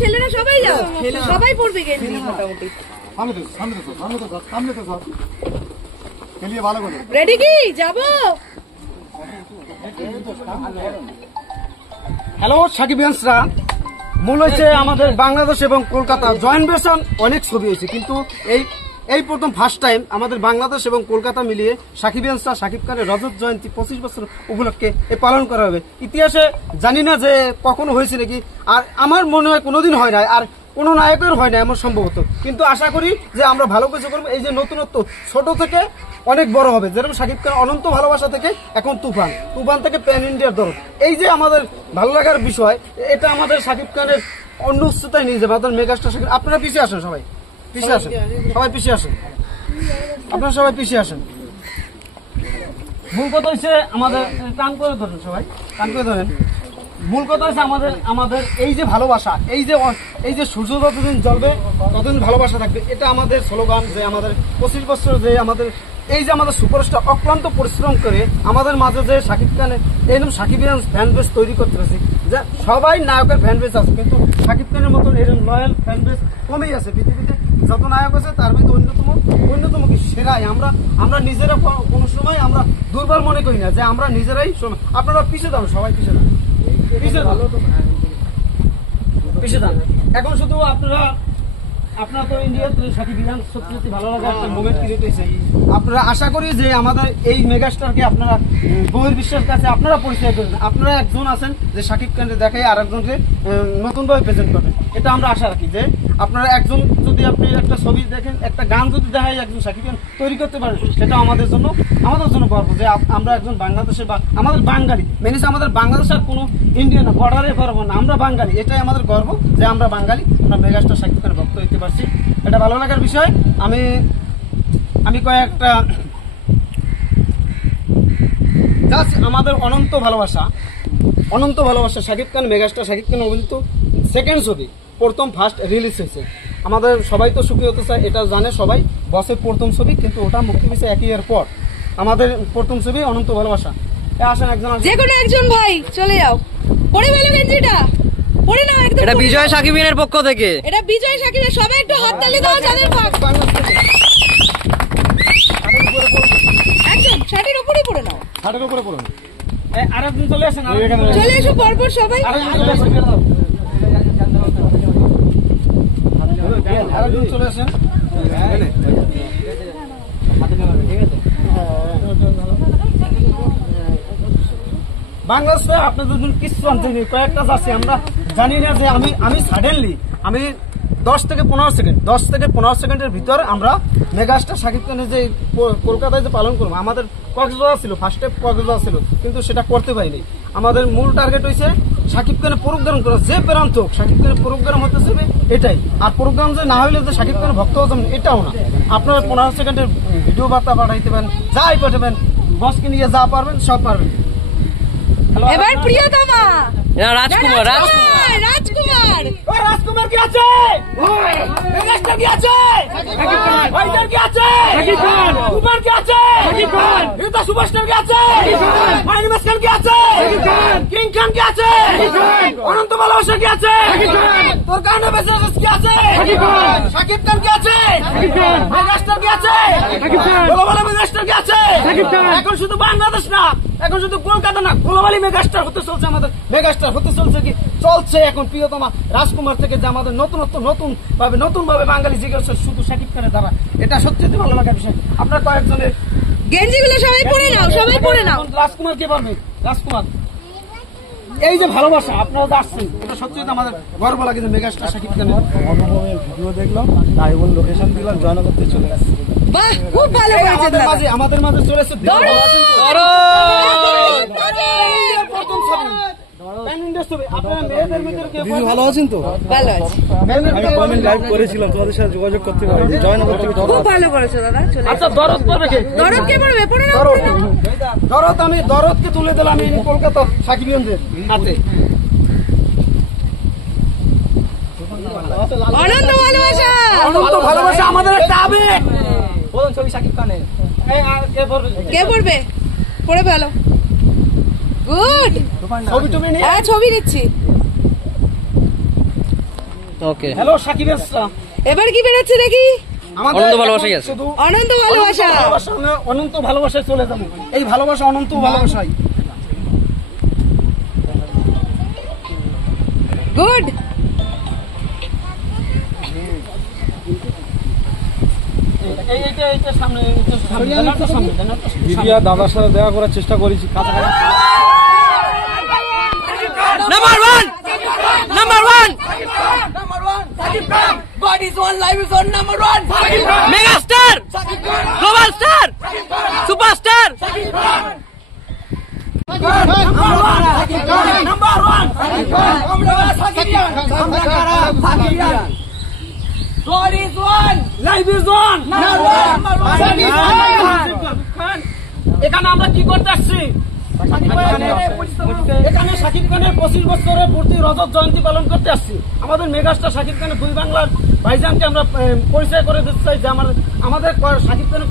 ছেলেরা সবাই যাও, সবাই পড়বে গেঞ্জি মোটামুটি। রেডি কি যাবো? হ্যালো সাকিবিয়ান্সরা, মূল হচ্ছে আমাদের বাংলাদেশ এবং কলকাতা জয়েন্ট ভার্সন অনেক ছবি হয়েছে, কিন্তু এই প্রথম ফার্স্ট টাইম আমাদের বাংলাদেশ এবং কলকাতা মিলিয়ে সাকিবিয়ান্সরা শাকিব খানের রজত জয়ন্তী 25 বছর উপলক্ষে পালন করা হবে। ইতিহাসে জানি না যে কখনো হয়েছে নাকি, আর আমার মনে হয় কোনোদিন হয় না, আর কোনো নায়কের হয় না এমন সম্ভবত, কিন্তু আশা করি যে আমরা ভালো কিছু করবো। এই যে নতুনত্ব ছোট থেকে অনেক বড় হবে, যেরকম শাকিব খান অনন্ত ভালোবাসা থেকে এখন তুফান থেকে প্যান ইন্ডিয়ার দরদ। এই যে আমাদের ভালো লাগার বিষয়, এটা আমাদের শাকিব খানের অন্য উচ্চতায় নিয়ে যাবে আমাদের মেগাস্টার শাকিব। আপনারা পিছিয়ে আসেন, সবাই পিছিয়ে আসেন, সবাই পিছিয়ে আসেন, আপনারা সবাই পিছিয়ে আসেন। মূল কথা হচ্ছে আমাদের কান করে ধরেন, সবাই কান করে ধরেন। মূল কথা হচ্ছে আমাদের এই যে ভালোবাসা, এই যে সূর্য যতদিন জ্বলবে ততদিন ভালোবাসা থাকবে, এটা আমাদের স্লোগান। যে আমাদের 25 বছর যে আমাদের এই যে আমাদের সুপারস্টার অক্লান্ত পরিশ্রম করে আমাদের মাঝে যে শাকিব খানের এরকম সাকিবিয়ান ফ্যান বেস তৈরি করতে পেরেছে, যে সবাই নায়কের ফ্যান বেস আছে, কিন্তু শাকিব খানের মতন এরকম লয়াল ফ্যান বেস কমেই আছে। পৃথিবীতে যত নায়ক আছে তার মধ্যে অন্যতম কি সেরাই। আমরা নিজেরা কোনো সময় আমরা দুর্বল মনে করি না, যে আমরা নিজেরাই। আপনারা পিছিয়ে যান, সবাই পিছিয়ে যান, পিছিয়ে যান। এখন শুধু আপনারা তো ইন্ডিয়াতে সাকিবিয়ান সত্যি ভালো লাগা একটা মোমেন্ট ক্রিয়েট হয়েছে। আপনারা আশা করি যে আমাদের এই মেগাস্টারকে আপনারা বহির্বিশ্বের কাছে আপনারা পরিচয় করেন। আপনারা একজন আছেন যে শাকিব খানকে দেখাই আর একজনকে নতুনভাবে প্রেজেন্ট করবেন, এটা আমরা আশা রাখি। যে আপনারা একজন যদি আপনি একটা ছবি দেখেন, একটা গান যদি দেখাই একজন শাকিব খান তৈরি করতে পারেন, সেটা আমাদের জন্য গর্ব যে আমরা একজন বাংলাদেশের বা আমাদের বাঙালি মেনেছে। আমাদের বাংলাদেশ আর কোনো ইন্ডিয়া না, বর্ডারে গর্ব না, আমরা বাঙালি, এটাই আমাদের গর্ব যে আমরা বাঙালি, আমরা মেগাস্টার শাকিব খানের ভক্ত হইতে পারছি, এটা ভালো লাগার বিষয়। আমি কয়েকটা জাস্ট আমাদের অনন্ত ভালোবাসা শাকিব খান, মেগাস্টার শাকিব খান অভিনীত সেকেন্ড ছবি, ফার্স্ট রিলিজ হয়েছে। আমাদের সবাই তো সুখী হতে চায়, এটা জানে সবাই। বসের প্রথম ছবি, কিন্তু ওটা মুক্তি পেয়েছে 1 ইয়ার পর। আমাদের প্রথম ছবি অনন্ত ভালোবাসা। আসেন একজন, যে কোনো একজন ভাই চলে যাও, পরে ভালো গেঞ্জিটা পরে নাও একদম। এটা বিজয় সাকিবিনের পক্ষ থেকে, এটা বিজয় সাকিবের, সবাই একটু হাত তালি দাও যাদের ভাগ। একদম শাড়ির উপরে পরে নাও, হাটের উপরে পড়ুন। আরেকজন চলে আসেন, চলে এসো পরপর সবাই। আরেকজন চলে আসেন। বাংলাদেশে আপনাদের জন্য কিছু আনতে নেই, কয়েকটা আছে আমরা জানি না। যে আমি সাডেনলি 10 থেকে 15 সেকেন্ডের ভিতরে আমরা মেগাস্টার শাকিব খানের যে কলকাতায় যে পালন করবো, আমাদের কক্সবাজার ছিল, ফার্স্টে কক্সবাজার ছিল, কিন্তু সেটা করতে পারিনি। আমাদের মূল টার্গেট হয়েছে শাকিব খানের প্রোগ্রাম করা, যে প্রান্ত হোক শাকিব খানের প্রোগ্রাম হতে হবে, এটাই। আর প্রোগ্রাম যে না হইলে যে শাকিব খানের ভক্ত হতে এটাও না। আপনারা 15 সেকেন্ডের ভিডিও বার্তা পাঠাইতে পারেন, যাই পাঠাবেন, বসকে নিয়ে যা পারবেন সব পারবেন। এবার প্রিয়তমা রাজকুমার কি আছে, মেগাস্টার কি আছে, ভাইজান কি আছে, কুমার কি আছে, রিতা সুপারস্টার কি আছে, মাইনিমাস খান কি আছে, কিং খান কি আছে, অনন্ত ভালোবাসা কি আছে, তোর কারণে বেঁচে কি আছে, শাকিব খান কি আছে, মেগাস্টার কি আছে, গ্লোবাল মেগাস্টার কি আছে। এখন শুধু বাংলাদেশ না, এখন শুধু কলকাতা না, গ্লোবালি মেগাস্টার হতে চলছে, আমাদের মেগাস্টার হতে চলছে কি চলছে এখন প্রিয়তমা রাজকুমার থেকে, যে আমাদের নতুন ভাবে বাঙালি জিজ্ঞাসা শুধু শাকিব খানের দ্বারা, এটা সত্যি ভালো লাগার বিষয়। আপনার কয়েকজনের গেঞ্জিগুলো সবাই পরে নাও। রাজকুমার কে পারবে, রাজকুমার এই যে ভালোবাসা আপনারা যে আসছেন, এটা সত্যি আমাদের গর্ব লাগে যে মেগাস্টার শাকিব খানের অনুভবের ভিডিও দেখলাম, তাই বল লোকেশন দিলাম, জয়নগরতে চলে আসছে। বাহ, খুব ভালো হয়েছে। আমাদের মাঝে চলে এসেছে ভালো আছেন তো? ভালো আছে, আমি লাইভ করেছিলাম, তোমাদের সাথে যোগাযোগ করতে পারি। জয়নগর থেকে খুব ভালো করেছো দাদা। আচ্ছা, দরদ পড়বে কে? দরদ কে পড়বে? পড়ে নাও। আমি দরদকে তুলে দিলাম এই কলকাতা সাকিবিয়ানদের হাতে। অনন্ত ভালোবাসা আমাদের একটা আবেগ। বলুন ছবি শাকিব খানের কে পড়বে? পড়ে ভালো, গুড। ছবি টবি নিয়ে হ্যাঁ ছবি নিচ্ছি। ওকে। হ্যালো সাকিব এসরা, এবার কি বেরোচ্ছে দেখি? আমাদের অনন্ত ভালোবাসাই আছে। শুধু অনন্ত ভালোবাসা। অনন্ত ভালোবাসায় চলে যাবো। এই ভালোবাসা অনন্ত ভালোবাসাই। গুড। দাদার সাথে দেখা করার চেষ্টা করেছি। Number one, number one, God is one, life is one, number one. Mega star, global star, superstar. God is one, life is on. এখানে আমরা কি করতে আসছি? এখানে শাকিব খানের 25 বছরের পূর্তি রজত জয়ন্তী পালন করতে আসছি। আমাদের মেগাস্টার শাকিব খানের দুই বাংলার ভাইজানকে আমরা পরিচয় করে দিতে চাই যে আমাদের শাকিব খানের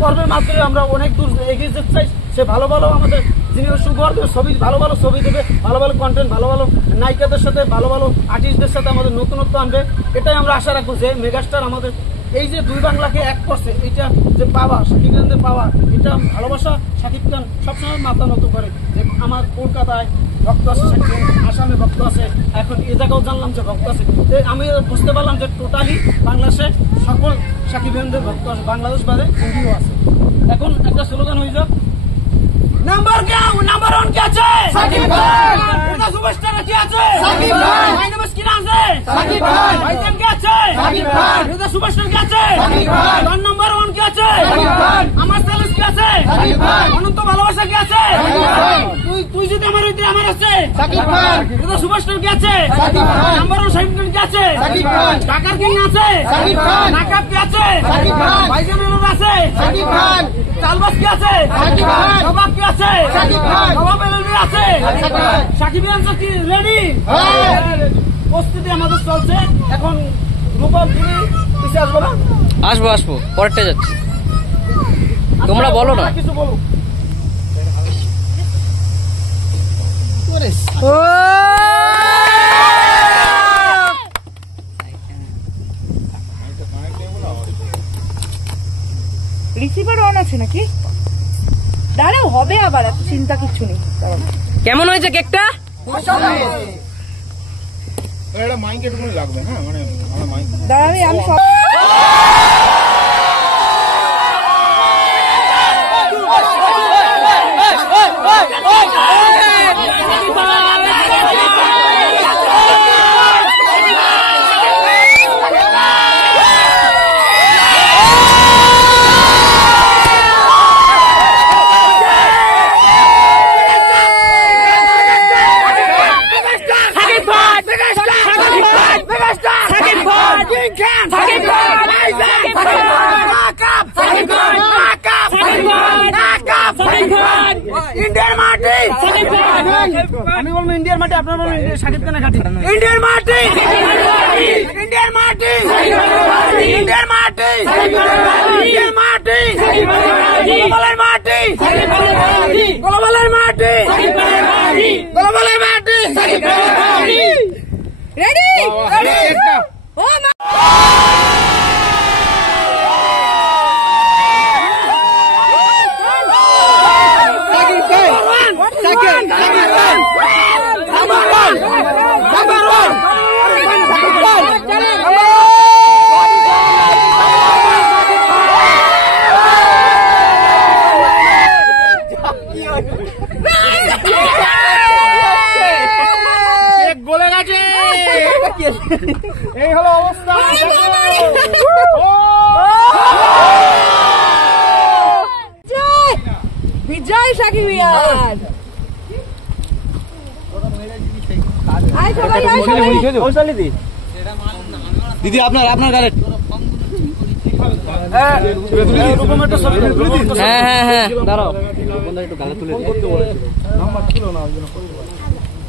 কর্মের মাধ্যমে আমরা অনেক দূর এগিয়ে যেতে চাই। সে ভালো ভালো আমাদের যিনি সুগর্বের ছবি, ভালো ভালো ছবি দেবে, ভালো ভালো কন্টেন্ট, ভালো ভালো নায়িকাদের সাথে, ভালো ভালো আর্টিস্টদের সাথে আমাদের নতুনত্ব আনবে। এটাই আমরা আশা রাখবো যে মেগাস্টার আমাদের এই যে দুই বাংলাকে এক করছে, এটা যে পাওয়া শাকিব খানদের পাওয়া, এটা ভালোবাসা। শাকিব খান সবসময় মাথা নত করে যে আমার কলকাতায় ভক্ত আছে, শাকিব খান আসামে ভক্ত আছে, এখন এ জায়গাও জানলাম যে ভক্ত আছে। আমি বুঝতে পারলাম যে টোটালি বাংলাদেশে সকল শাকিব খানদের ভক্ত আছে, বাংলাদেশ বাদে ইন্ডিয়াও আছে। এখন একটা স্লোগান হয়ে যাক, নাম্বার ওয়ান কে আছে? শাকিব খান। এটা সুপারস্টার কে আছে? শাকিব খান। মাইনাস কি না আছে? শাকিব খান। ভাইজান কে আছে? শাকিব খান। এটা সুপারস্টার কে আছে? শাকিব খান। তার নাম্বার ওয়ান কে আছে? শাকিব খান। আমার চ্যালেঞ্জ কে আছে? শাকিব খান। অনন্ত ভালোবাসা কে আছে? শাকিব খান। তুই যদি আমার হইতে আমার আছে? শাকিব খান। এটা সুপারস্টার কে আছে? শাকিব খান। নাম্বার ওয়ান শাকিব খান কে আছে? শাকিব খান। ঢাকার কিং আছে? শাকিব খান। নাকাব কে আছে? শাকিব খান। ভাইজানের আছে? শাকিব খান। চালবাস কে আছে? শাকিব খান। সবাব কে আছে? শাকিব খান। সবাব এলবি আছে? শাকিব খান। শাকিব খান কি রেডি? প্রস্তুতি আমাদের চলছে। এখন রূপমপুরি পিছে আসবো না? আসবো আসবো, পরেরটা যাচ্ছি। তোমরা বলো না। কিছু বলো। রিসিভার অন আছে নাকি? দাঁড়াও, হবে আবার, এত চিন্তা কিচ্ছু নেই। কেমন হয়েছে কেকটা? দাঁড়াবে আমি সব ইন্ডিয়ার মাটি। আমি বলবো ইন্ডিয়ার মাটি, আপনার বলবেন শাকিব খানের ঘাটি। ইন্ডিয়ার মাটি, ইন্ডিয়ার মাটি, ইন্ডিয়ার মাটি, ইন্ডিয়ার মাটি, গ্লোবালের মাটি, গ্লোবালের মাটি, গ্লোবালের মাটি। রেডি? ও মা গোলে গেছে। এই হলো অবস্থা। বিজয় শাকিব ইয়ার। আয় সবাই, আয় সবাই। দিদি আপনার গাড়ি হ্যাঁ হ্যাঁ হ্যাঁ, দাঁড়াও।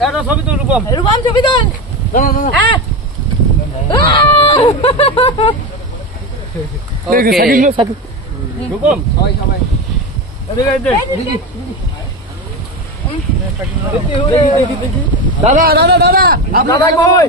একটা ছবি তো রূপম, রূপম ছবি তোল। হ্যাঁ। ওকে। রূপম দাদা দাদা দাদা দাদা কই